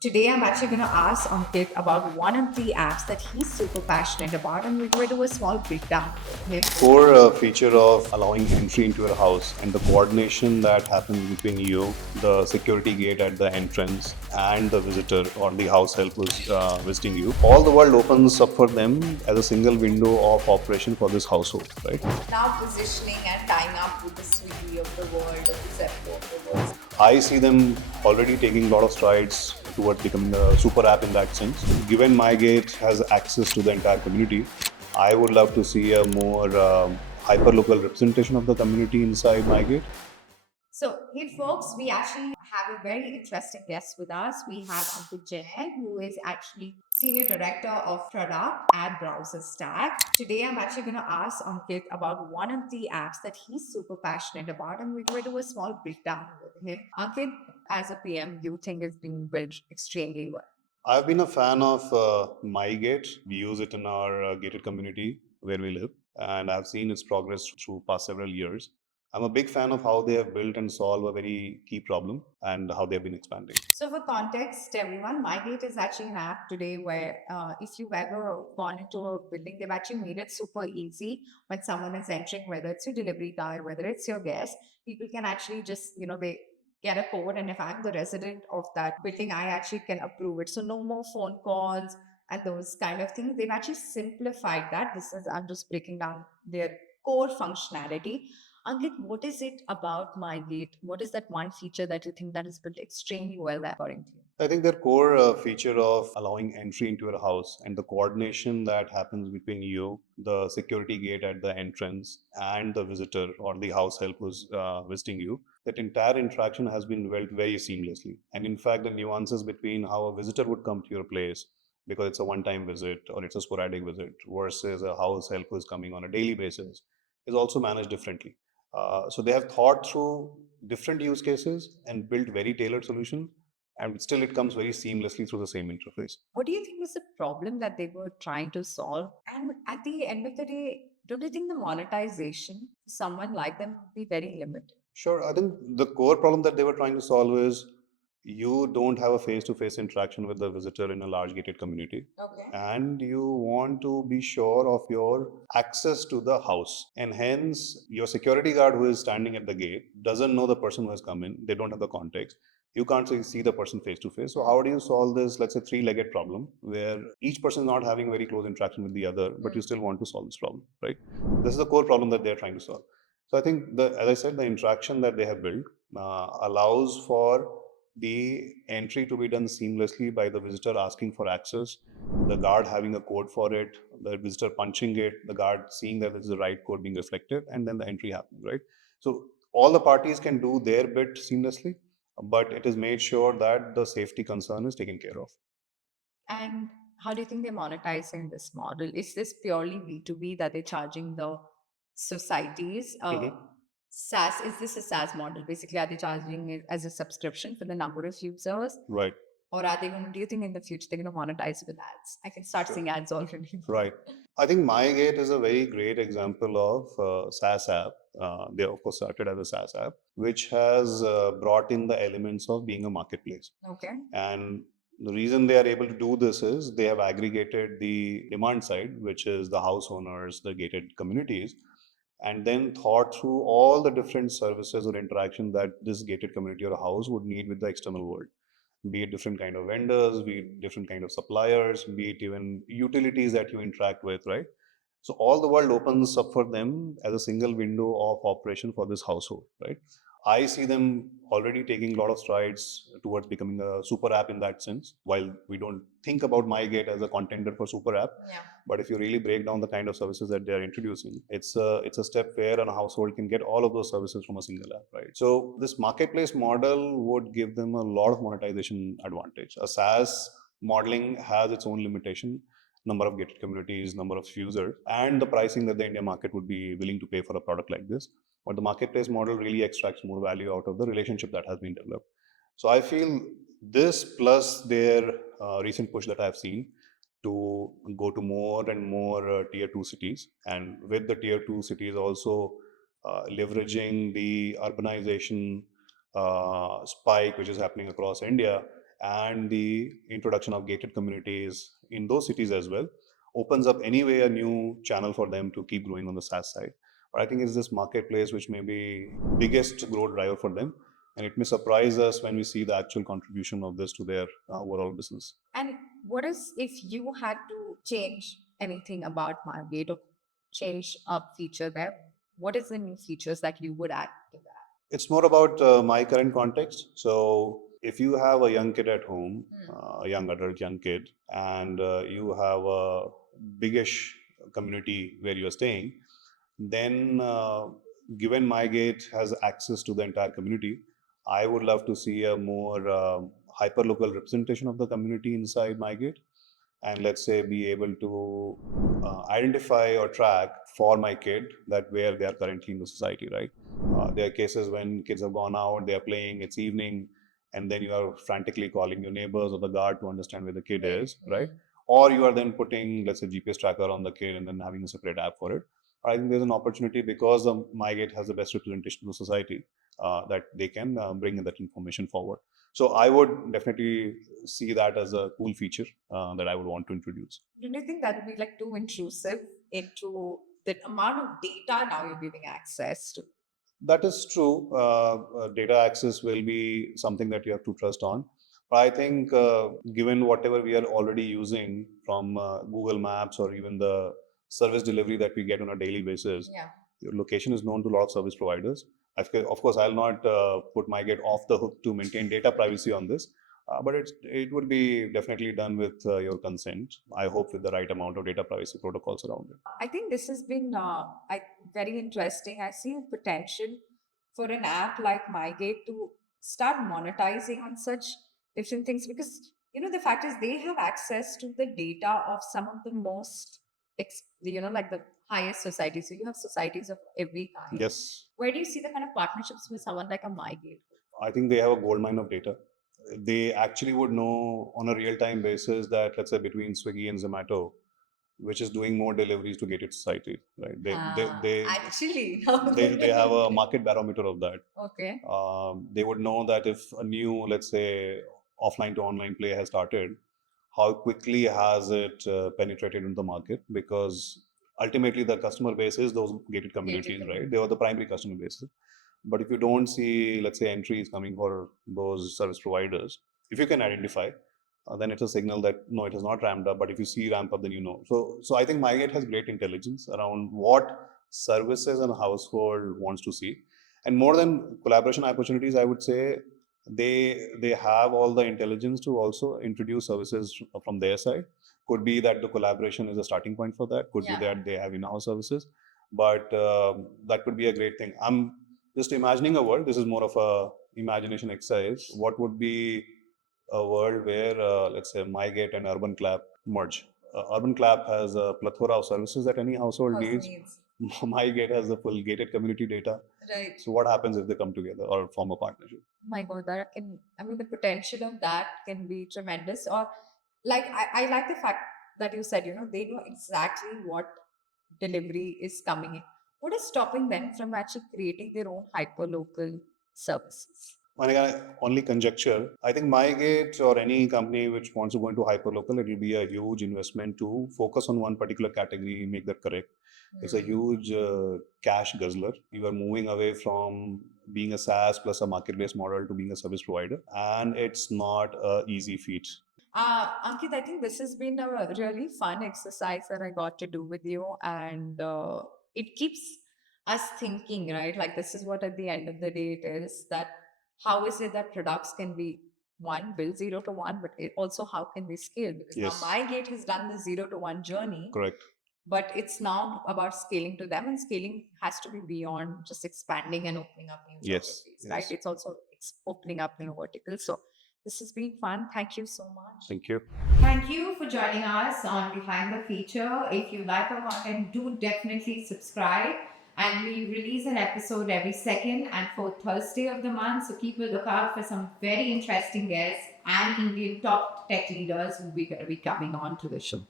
Today, I'm actually going to ask Ankit about one of the apps that he's super passionate about, and we're going to do a small breakdown with him. Core feature of allowing entry into your house and the coordination that happens between you, the security gate at the entrance, and the visitor or the house help who's visiting you. All the world opens up for them as a single window of operation for this household, right? Now, positioning and tying up with the Swiggy of the world, or the Zepto of the world. I see them already taking a lot of strides towards becoming a super app in that sense. Given MyGate has access to the entire community, I would love to see a more hyper-local representation of the community inside MyGate. So, here, folks, we actually have a very interesting guest with us. We have Ankit Jain, who is actually Senior Director of Product at BrowserStack. Today, I'm actually going to ask Ankit about one of the apps that he's super passionate about, and we're going to do a small breakdown with him. Ankit, as a PM, you think is being built extremely well. I've been a fan of MyGate. We use it in our gated community where we live, and I've seen its progress through past several years. I'm a big fan of how they have built and solved a very key problem and how they've been expanding. So, for context, everyone, MyGate is actually an app today where if you've ever gone into a building, they've actually made it super easy when someone is entering, whether it's your delivery guy, whether it's your guest, people can actually just, they get a code. And if I'm the resident of that building, I actually can approve it. So, no more phone calls and those kind of things. They've actually simplified that. I'm just breaking down their core functionality. Ankit, what is it about MyGate? What is that one feature that you think that is built extremely well according to you? I think their core feature of allowing entry into your house and the coordination that happens between you, the security gate at the entrance, and the visitor or the house help who's visiting you, that entire interaction has been built very seamlessly. And in fact, the nuances between how a visitor would come to your place, because it's a one time visit or it's a sporadic visit, versus a house help who's coming on a daily basis, is also managed differently. So they have thought through different use cases and built very tailored solutions, and still it comes very seamlessly through the same interface. What do you think is the problem that they were trying to solve? And at the end of the day, don't you think the monetization for someone like them would be very limited? Sure, I think the core problem that they were trying to solve is you don't have a face-to-face interaction with the visitor in a large gated community, Okay. and you want to be sure of your access to the house, and hence your security guard who is standing at the gate doesn't know the person who has come in. They don't have the context. You can't see the person face to face. So how do you solve this, let's say, three-legged problem where each person is not having very close interaction with the other, but you still want to solve this problem, right? This is the core problem that they're trying to solve. So I think, as I said, the interaction that they have built allows for the entry to be done seamlessly by the visitor asking for access, the guard having a code for it, the visitor punching it, the guard seeing that this is the right code being reflected, and then the entry happening, right? So all the parties can do their bit seamlessly, but it is made sure that the safety concern is taken care of. And how do you think they're monetizing this model? Is this purely B2B that they're charging the societies? SaaS, is this a SaaS model? Basically, are they charging it as a subscription for the number of users? Right. Or are they going to, do you think in the future they're going to monetize with ads? I can start Sure. seeing ads already. Right. I think MyGate is a very great example of SaaS app. They of course started as a SaaS app, which has brought in the elements of being a marketplace. Okay. And the reason they are able to do this is they have aggregated the demand side, which is the house owners, the gated communities, and then thought through all the different services or interaction that this gated community or house would need with the external world, be it different kind of vendors, be it different kind of suppliers, be it even utilities that you interact with, right? So all the world opens up for them as a single window of operation for this household, right? I see them already taking a lot of strides towards becoming a super app in that sense. While we don't think about MyGate as a contender for super app, Yeah. but if you really break down the kind of services that they are introducing, it's a step where a household can get all of those services from a single app, right? So this marketplace model would give them a lot of monetization advantage. A SaaS modeling has its own limitation, number of gated communities, number of users, and the pricing that the India market would be willing to pay for a product like this. But the marketplace model really extracts more value out of the relationship that has been developed. So I feel this plus their recent push that I've seen to go to more and more tier 2 cities, and with the tier 2 cities also leveraging the urbanization spike which is happening across India, and the introduction of gated communities in those cities as well opens up anyway a new channel for them to keep growing on the SaaS side. But I think it's this marketplace which may be biggest growth driver for them, and it may surprise us when we see the actual contribution of this to their overall business. And what is if you had to change anything about MyGate or change a feature there? What is the new features that you would add to that? It's more about my current context. So if you have a young kid at home, a young adult, young kid, and you have a biggish community where you are staying, then given MyGate has access to the entire community, I would love to see a more hyper-local representation of the community inside MyGate, and let's say be able to identify or track for my kid that where they are currently in the society, right? There are cases when kids have gone out, they are playing, it's evening, and then you are frantically calling your neighbors or the guard to understand where the kid is, right? Or you are then putting, let's say, GPS tracker on the kid and then having a separate app for it. I think there's an opportunity because MyGate has the best representation of the society that they can bring that information forward. So I would definitely see that as a cool feature that I would want to introduce. Don't you think that would be like too intrusive into the amount of data now you're giving access to? That is true. Data access will be something that you have to trust on. But I think, given whatever we are already using from Google Maps or even the service delivery that we get on a daily basis, Yeah. your location is known to a lot of service providers. Of course, I'll not put MyGate off the hook to maintain data privacy on this, but it would be definitely done with your consent. I hope with the right amount of data privacy protocols around it. I think this has been very interesting. I see a potential for an app like MyGate to start monetizing on such different things because the fact is they have access to the data of some of the most like the highest societies. So you have societies of every kind. Yes. Where do you see the kind of partnerships with someone like a MyGate? I think they have a gold mine of data. They actually would know on a real time basis that, let's say, between Swiggy and Zomato, which is doing more deliveries to gated society, right? Actually, They have a market barometer of that. Okay. They would know that if a new, let's say, offline to online play has started, how quickly has it penetrated into the market? Because ultimately the customer base is those gated communities, right? They are the primary customer bases. But if you don't see, let's say, entries coming for those service providers, if you can identify, then it's a signal that no, it has not ramped up. But if you see ramp up, then you know. So I think MyGate has great intelligence around what services and household wants to see, and more than collaboration opportunities, I would say they have all the intelligence to also introduce services from their side. Could be that the collaboration is a starting point for that. Could be that they have in-house services, but that could be a great thing. I'm just imagining a world. This is more of a imagination exercise. What would be a world where, let's say, MyGate and Urban Clap merge? Urban Clap has a plethora of services that any household needs. MyGate has the full gated community data. Right. So what happens if they come together or form a partnership? My God, the potential of that can be tremendous. Or like, I like the fact that you said, they know exactly what delivery is coming in. What is stopping them from actually creating their own hyper-local services? And again, only conjecture. I think MyGate or any company which wants to go into hyperlocal, it will be a huge investment to focus on one particular category, make that correct. It's a huge cash guzzler. You are moving away from being a SaaS plus a market-based model to being a service provider, and it's not an easy feat. Ankit, I think this has been a really fun exercise that I got to do with you, and it keeps us thinking, right? Like, this is what at the end of the day it is that how is it that products can be one, build 0 to 1, but also how can we scale? Because now MyGate has done the 0 to 1 journey. Correct. But it's now about scaling to them, and scaling has to be beyond just expanding and opening up new geographies, right? It's also opening up new verticals. So this has been fun. Thank you so much. Thank you. Thank you for joining us on Behind the Feature. If you like our content, do definitely subscribe. And we release an episode every second and fourth Thursday of the month. So keep a lookout for some very interesting guests and Indian top tech leaders who will be coming on to the show.